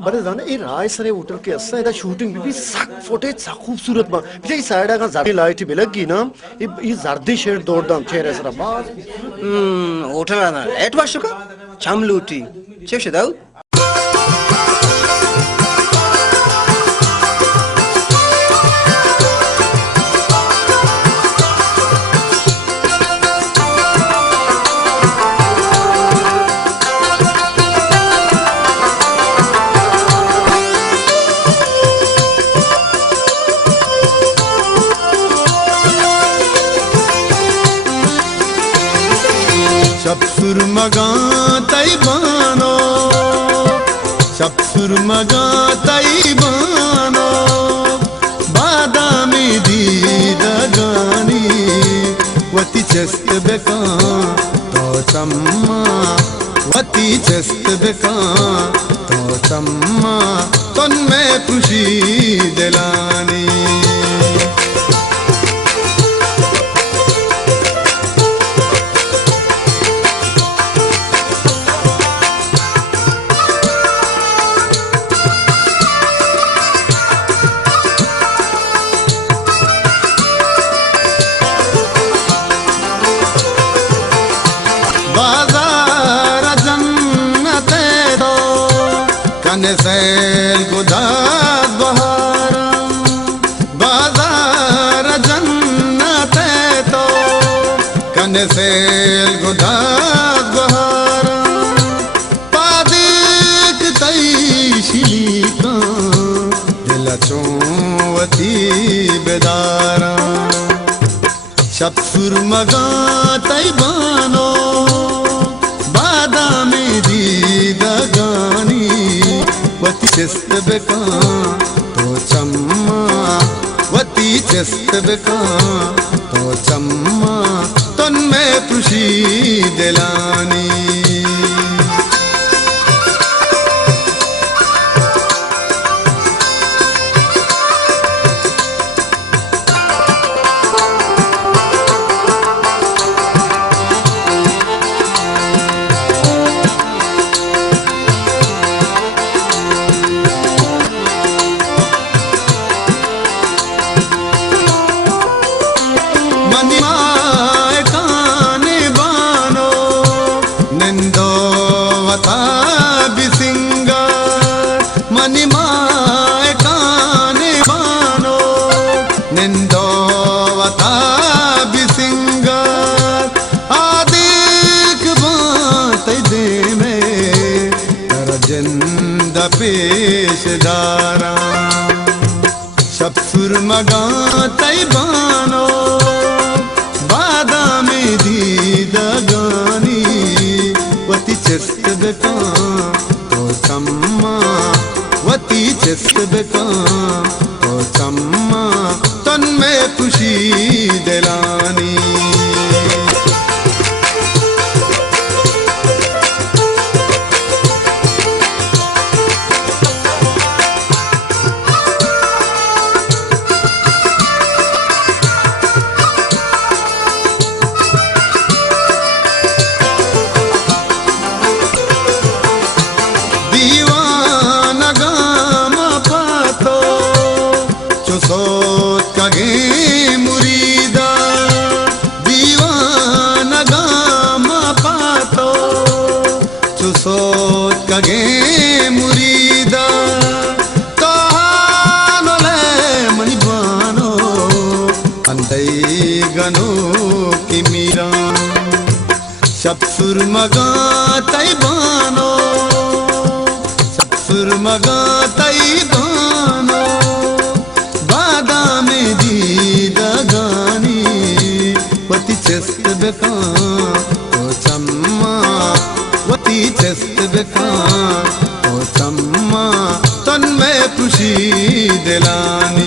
बरे जाने ये राय सरे होटल के अस्सा इधर शूटिंग भी सक फुटेज सा खूबसूरत बा बिचारी साइड का जाती लाइट बेलग की ना ये जर्दी शेड दौड़ दाम चेहरे सरा बास होटल आना eight वाशुका चामलूटी चेश Dau Şapsurmaga taybano Şapsurmaga taybano Badami didagani Vati chest beka to chamma Vati chest beka to chamma Ton mein khushi dilani सैल गुदास बहारम बाजार जन्नत तो कन सैल गुदास बहारम पादिक तैशिली का दिल चोवती बेदारा शप्सुर मगा तैबानो बादामी दीदगानी वती चेस्ट बेका तो चम्मा वती चेस्ट बेका तो चम्मा तन में खुशी दिलानी पेशदारा शप्सुर मगा तैबानो बादामी दीदगानी वती चेस्ट बेका तो चम्मा वती चेस्ट बेका तो चम्मा तन में खुशी दिलानी कगे मुरीदा कहानोले मणिबानो अंदई गनो की मीरा शप्सुर मगा तैबानो शप्सुर मगा तैबानो बादामी दीदगानी वती चेस्ट बेका तो चम्मा वती चेस्ट बेका तो चम्मा तन में खुशी दिलानी